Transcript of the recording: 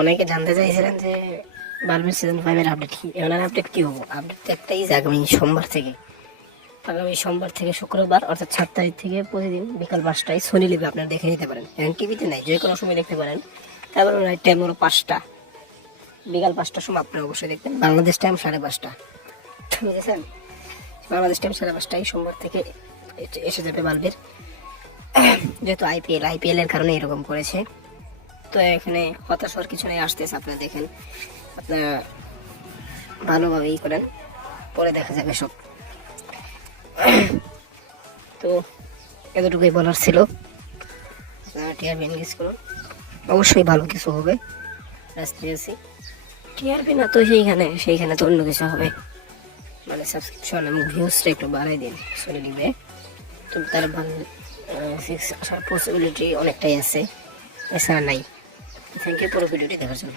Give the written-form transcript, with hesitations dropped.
অনেকে জানতে চাইছিলেন যে বাল্বের সিজন 5 আপডেট কি, এবার আপডেট কি হবো। আপডেট তো একটাই যে আগামী সোমবার থেকে শুক্রবার অর্থাৎ 7 তারিখ থেকে প্রতিদিন বিকাল 5টায় সোনি লিভে আপনারা দেখে নিতে পারেন। এখন টিভিতে নাই, যে কোনো সময় দেখতে পারেন। তারপর রাইট টাইম হলো 5টা, বিকাল 5টার সময় আপনারা অবশ্যই দেখবেন। বাংলাদেশ টাইম 5:30, বুঝেছেন? বাংলাদেশ টাইম 5:30টায় সোমবার থেকে এসে যাবে বাল্বের। যেহেতু আইপিএল এর কারণে এরকম করেছে, তো এখানে হতাশ হওয়ার কিছু নেই, আসতেছে আপনারা দেখেন, আপনারা ভালোভাবে করেন, পরে দেখা যাবে সব। তো এতটুকুই বলার ছিল। আপনারা টিআরপি এনগেজ করুন, অবশ্যই ভালো কিছু হবে। রাস্তায় টিআরপি না তো সেইখানে তো অন্য কিছু হবে, মানে সাবস্ক্রিপশন এবং ভিউজটা একটু বাড়াই দিন সোনি লিভে, তো তার ভালো ফিক্স আসার পসিবিলিটি অনেকটাই আছে, এছাড়া নাই। থ্যাংক ইউ পুরো ভিডিওটি দেখার জন্য।